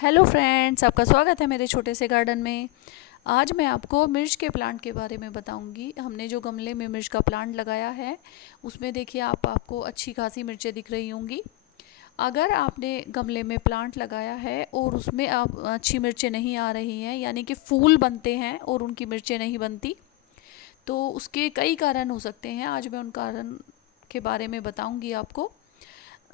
Hello friends, आपका स्वागत है मेरे छोटे से गार्डन में। आज मैं आपको मिर्च के प्लांट के बारे में बताऊंगी। हमने जो गमले में मिर्च का प्लांट लगाया है उसमें देखिए आपको अच्छी खासी मिर्चें दिख रही होंगी। अगर आपने गमले में प्लांट लगाया है और उसमें आप अच्छी मिर्चें नहीं आ रही हैं, यानी कि फूल बनते हैं और उनकी मिर्चें नहीं बनती, तो उसके कई कारण हो सकते हैं। आज मैं उन कारण के बारे में बताऊंगी आपको।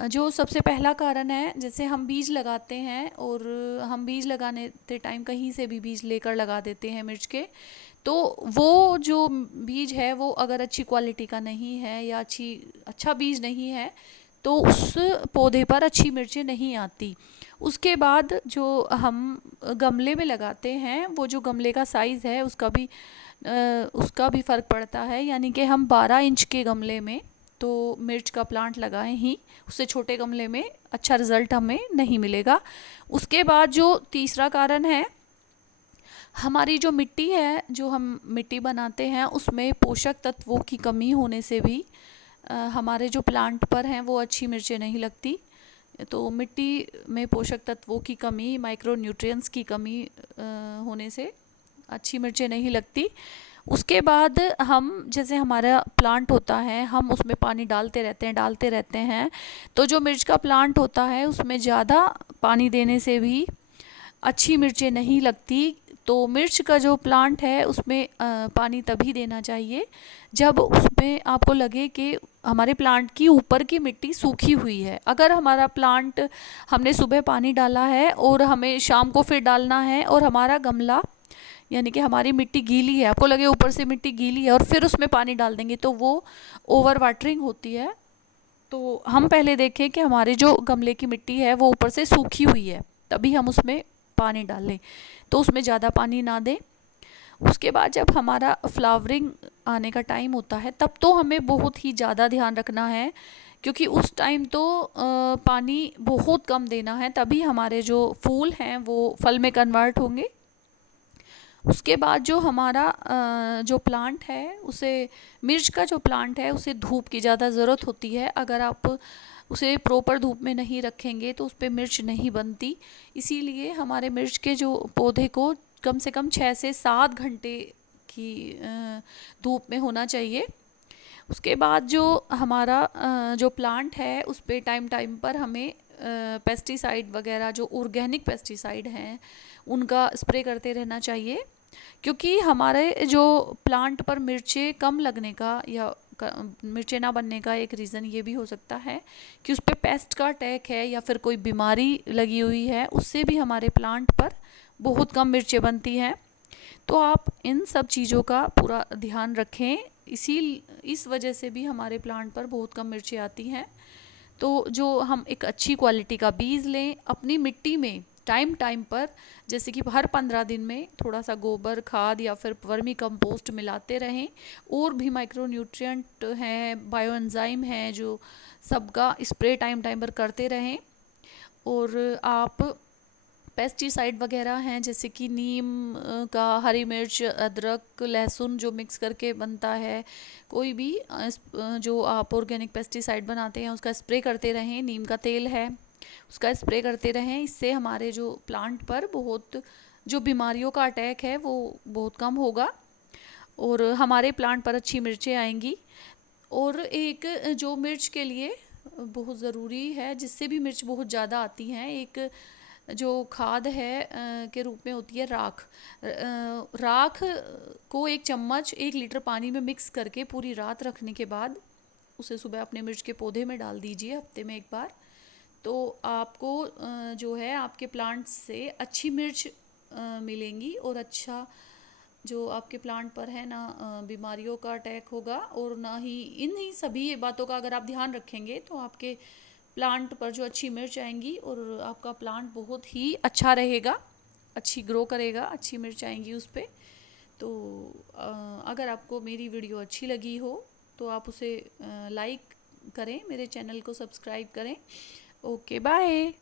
जो सबसे पहला कारण है, जैसे हम बीज लगाते हैं और हम बीज लगाने के टाइम कहीं से भी बीज लेकर लगा देते हैं मिर्च के, तो वो जो बीज है वो अगर अच्छी क्वालिटी का नहीं है या अच्छा बीज नहीं है तो उस पौधे पर अच्छी मिर्चें नहीं आती। उसके बाद जो हम गमले में लगाते हैं, वो जो गमले का साइज़ है उसका भी फ़र्क पड़ता है। यानी कि हम 12 इंच के गमले में तो मिर्च का प्लांट लगाएं ही, उससे छोटे गमले में अच्छा रिजल्ट हमें नहीं मिलेगा। उसके बाद जो तीसरा कारण है, हमारी जो मिट्टी है, जो हम मिट्टी बनाते हैं उसमें पोषक तत्वों की कमी होने से भी हमारे जो प्लांट पर हैं वो अच्छी मिर्चें नहीं लगती। तो मिट्टी में पोषक तत्वों की कमी, माइक्रो न्यूट्रिएंट्स की कमी होने से अच्छी मिर्चें नहीं लगती। उसके बाद हम, जैसे हमारा प्लांट होता है, हम उसमें पानी डालते रहते हैं, तो जो मिर्च का प्लांट होता है उसमें ज़्यादा पानी देने से भी अच्छी मिर्चें नहीं लगती। तो मिर्च का जो प्लांट है उसमें पानी तभी देना चाहिए जब उसमें आपको लगे कि हमारे प्लांट की ऊपर की मिट्टी सूखी हुई है। अगर हमारा प्लांट, हमने सुबह पानी डाला है और हमें शाम को फिर डालना है और हमारा गमला, यानी कि हमारी मिट्टी गीली है, आपको लगे ऊपर से मिट्टी गीली है और फिर उसमें पानी डाल देंगे, तो वो ओवर वाटरिंग होती है। तो हम पहले देखें कि हमारे जो गमले की मिट्टी है वो ऊपर से सूखी हुई है, तभी हम उसमें पानी डालें। तो उसमें ज़्यादा पानी ना दें। उसके बाद जब हमारा फ्लावरिंग आने का टाइम होता है तब तो हमें बहुत ही ज़्यादा ध्यान रखना है, क्योंकि उस टाइम तो पानी बहुत कम देना है, तभी हमारे जो फूल हैं वो फल में कन्वर्ट होंगे। उसके बाद जो हमारा जो प्लांट है उसे, मिर्च का जो प्लांट है उसे धूप की ज़्यादा ज़रूरत होती है। अगर आप उसे प्रॉपर धूप में नहीं रखेंगे तो उस पर मिर्च नहीं बनती। इसीलिए हमारे मिर्च के जो पौधे को कम से कम 6 से 7 घंटे की धूप में होना चाहिए। उसके बाद जो हमारा जो प्लांट है उस पर टाइम टाइम पर हमें पेस्टिसाइड वगैरह, जो ऑर्गेनिक पेस्टिसाइड हैं, उनका स्प्रे करते रहना चाहिए। क्योंकि हमारे जो प्लांट पर मिर्चें कम लगने का या मिर्चें ना बनने का एक रीज़न ये भी हो सकता है कि उस पर पेस्ट का अटैक है या फिर कोई बीमारी लगी हुई है, उससे भी हमारे प्लांट पर बहुत कम मिर्चें बनती हैं। तो आप इन सब चीज़ों का पूरा ध्यान रखें। इसी इस वजह से भी हमारे प्लांट पर बहुत कम मिर्चें आती हैं। तो जो हम एक अच्छी क्वालिटी का बीज लें, अपनी मिट्टी में टाइम टाइम पर, जैसे कि हर 15 दिन में थोड़ा सा गोबर खाद या फिर वर्मी कंपोस्ट मिलाते रहें। और भी माइक्रो न्यूट्रिएंट हैं, बायो एंजाइम हैं, जो सबका स्प्रे टाइम टाइम पर करते रहें। और आप पेस्टिसाइड वगैरह हैं, जैसे कि नीम का, हरी मिर्च, अदरक, लहसुन जो मिक्स करके बनता है, कोई भी जो आप ऑर्गेनिक पेस्टिसाइड बनाते हैं उसका स्प्रे करते रहें। नीम का तेल है उसका स्प्रे करते रहें। इससे हमारे जो प्लांट पर बहुत जो बीमारियों का अटैक है वो बहुत कम होगा और हमारे प्लांट पर अच्छी मिर्चें आएंगी। और एक जो मिर्च के लिए बहुत ज़रूरी है, जिससे भी मिर्च बहुत ज़्यादा आती हैं, एक जो खाद है के रूप में होती है राख। राख को 1 चम्मच 1 लीटर पानी में मिक्स करके पूरी रात रखने के बाद उसे सुबह अपने मिर्च के पौधे में डाल दीजिए, हफ्ते में 1 बार। तो आपको जो है आपके प्लांट से अच्छी मिर्च मिलेंगी और अच्छा जो आपके प्लांट पर है ना बीमारियों का अटैक होगा। और ना ही इन ही सभी बातों का अगर आप ध्यान रखेंगे तो आपके प्लांट पर जो अच्छी मिर्च आएंगी और आपका प्लांट बहुत ही अच्छा रहेगा, अच्छी ग्रो करेगा, अच्छी मिर्च आएंगी उस पर। तो अगर आपको मेरी वीडियो अच्छी लगी हो तो आप उसे लाइक करें, मेरे चैनल को सब्सक्राइब करें। Okay, bye.